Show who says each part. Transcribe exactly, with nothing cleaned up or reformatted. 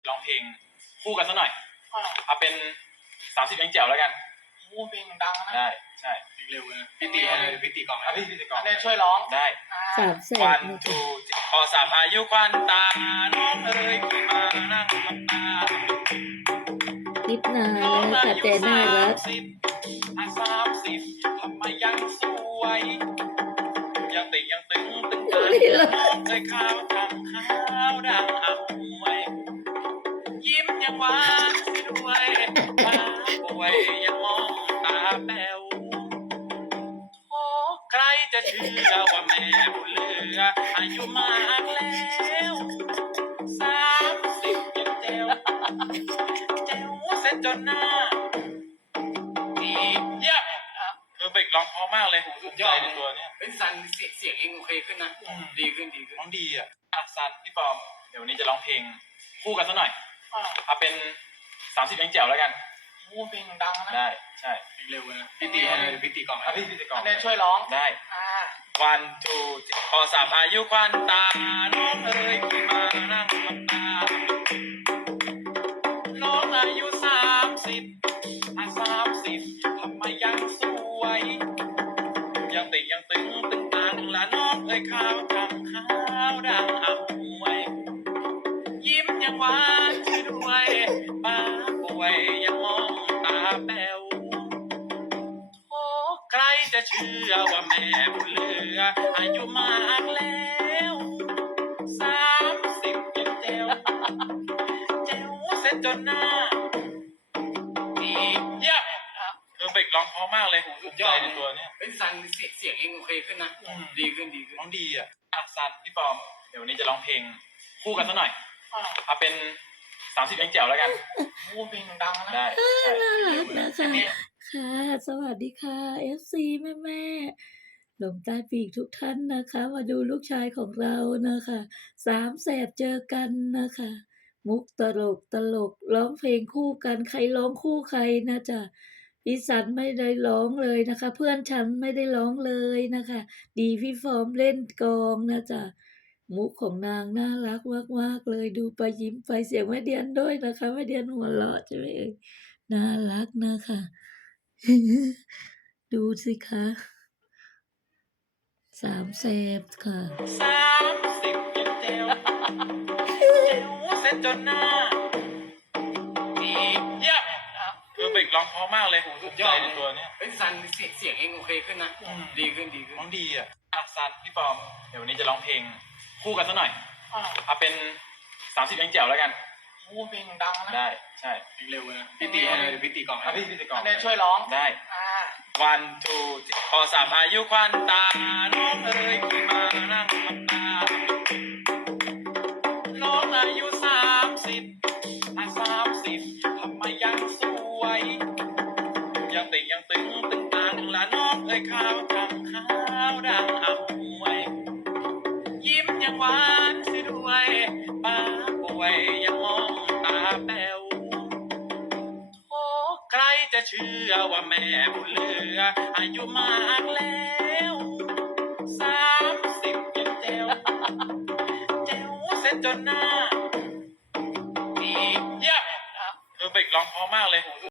Speaker 1: ร้องเพลงคู่กันสักหน่อย
Speaker 2: เท่าไหร่
Speaker 1: เอาเป็นสามสิบเพลงแจ๋วแล้วกัน
Speaker 2: โอ้เพลงดังนะ
Speaker 1: ได้ใช่
Speaker 3: เร็วนะพี่ตีเอาเลยพี่ตีกล่อง
Speaker 1: เอาพี่พี่ตีกลอง
Speaker 2: อันนี้ช่วยร้อง
Speaker 1: ได้
Speaker 2: อ่า
Speaker 4: สามแส
Speaker 1: วัน
Speaker 4: นนะ
Speaker 1: ทู
Speaker 4: คะ
Speaker 1: พอสามอายุควันตา น้องเอ๋ยขี่มานั่งหลับตา
Speaker 4: นิดนา
Speaker 1: น้อง
Speaker 4: แล้ว
Speaker 1: อา
Speaker 4: ค่ะ
Speaker 1: ยุ
Speaker 4: แต่น่า
Speaker 1: สา
Speaker 4: รั
Speaker 1: ม
Speaker 4: ก
Speaker 1: สิบอ่ะสามสิบทำไมยังสวย ยังติงยังตึงตึง
Speaker 4: ดู
Speaker 1: ตัง
Speaker 4: ดิล่ะ
Speaker 1: น้องเคยขาวจังขาวดังอ่ำวย ยิ้มยังหวานสิด้วยตาป่วยยังมองตาแป๋วโอ้ใครจะเชื่อว่าแม่บุญเหลือ อายุมากแล้วสามสิบยังแจ๋วแจ๋วเสร็จจนหน้าดีเยี่ยมเออเบกร้องเพราะมากเลย
Speaker 3: สุดยอด
Speaker 1: ในตัวเนี้ย
Speaker 3: เป็นซันเสียงเสียงเองโอเคขึ้นนะ
Speaker 1: อืม
Speaker 3: ดีขึ้นดีขึ้น
Speaker 1: ร้องดีอ่ะอ่ะซันพี่ปอมเดี๋ยววันนี้จะร้องเพลงคู่กันสักหน่อย
Speaker 2: เท่าไหร่
Speaker 1: เอาเป็นสามสิบเพลงแจ๋วแล้วกัน
Speaker 2: โอ้เพลงดังนะ
Speaker 1: ได้ใช่
Speaker 3: เร็วนะพี่ตีเอาเลยพี่ตีกล่อง
Speaker 1: เอาพี่พี่ตีกลอง
Speaker 2: อันนี้ช่วยร้อง
Speaker 1: ได้
Speaker 2: อ่า
Speaker 1: วันทูพอสามอายุควันตา น้องเอ๋ยขี่มานั่งหลับตา น้องอายุสามสิบอ่ะสามสิบทำไมยังสวย ยังติงยังตึงตึงตังละน้องเอ๋ยขาวจังขาวดังอ่ำวย ยิ้มยังหวานสิด้วยป้าป่วยยังมองตาแป๋วโอ้ใครจะเชื่อว่าแม่บุญเหลือ อายุมากแล้วสามสิบยังแจ๋วแจ๋วเสร็จจนหน้าดีเยี่ยมเออเบกร้องเพราะมากเลย
Speaker 3: สุดยอด
Speaker 1: ในตัวเนี้ย
Speaker 3: เป็นซันเสียงเสียงเองโอเคขึ้นนะ
Speaker 1: อืม
Speaker 3: ดีขึ้นดีขึ้น
Speaker 1: ร้องดีอ่ะอ่ะซันพี่ปอมเดี๋ยววันนี้จะร้องเพลงคู่กันสักหน่อย
Speaker 2: เท่าไหร่
Speaker 1: เอาเป็นสามสิบเพลงแจ๋วแล้วกัน
Speaker 2: โอ้เพลงดังนะ
Speaker 1: ได้ใช่
Speaker 4: น่ารักนะคะ
Speaker 2: เนี่ย
Speaker 4: ค่ะ สวัสดีค่ะ เอฟ ซี แม่แม่ๆหลงใต้ปีกทุกท่านนะคะ มาดูลูกชายของเรานะคะสามแสบเจอกันนะคะ มุกตลกตลกร้องเพลงคู่กันใครร้องคู่ใครนะจ๊ะพี่สันไม่ได้ร้องเลยนะคะ เพื่อนฉันไม่ได้ร้องเลยนะคะ ดีพี่ฟอร์มเล่นกลองนะจ๊ะมุกของนางน่ารักมากๆเลยดูไปยิ้มไปเสียงแม่เดียนด้วยนะคะแม่เดียนหัวเราะใช่ไหมเอ่ยน่ารักนะคะ ดูสิคะสามแสบค่ะ
Speaker 1: สามสิบยังแจ๋วแจ๋วเสร็จจนหน้าดีเยี่ยมเออเบกร้องเพราะมากเลย
Speaker 3: สุดยอด
Speaker 1: ในตัวเนี้ย
Speaker 3: เป็นซันเสียงเสียงเองโอเคขึ้นนะ
Speaker 1: อืม
Speaker 3: ดีขึ้นดีขึ้น
Speaker 1: ร้องดีอ่ะอ่ะซันพี่ปอมเดี๋ยววันนี้จะร้องเพลงคู่กันสักหน่อย
Speaker 2: เท่าไหร่
Speaker 1: เอาเป็นสามสิบเพลงแจ๋วแล้วกัน
Speaker 2: โอ้เพลงดังนะ
Speaker 1: ได้ใช่
Speaker 3: เร็วนะพี่ตีเอาเลยพี่ตีกล่อง
Speaker 1: เอาพี่พี่ตีกลอง
Speaker 2: อันนี้ช่วยร้อง
Speaker 1: ได้
Speaker 2: อ่า
Speaker 1: วันทูพอสามอายุควันตา น้องเอ๋ยขี่มานั่งหลับตา น้องอายุสามสิบอ่ะสามสิบทำไมยังสวย ยังติงยังตึงตึงตังละน้องเอ๋ยขาวจังขาวดังอ่ำวย ยิ้มยังหวานสิด้วยป้าป่วยยังมองตาแป๋วโอ้ใครจะเชื่อว่าแม่บุญเหลือ อายุมากแล้วสามสิบยังแจ๋วแจ๋วเสร็จจนหน้าดีเยี่ยมเออเบกร้องเพราะมากเลย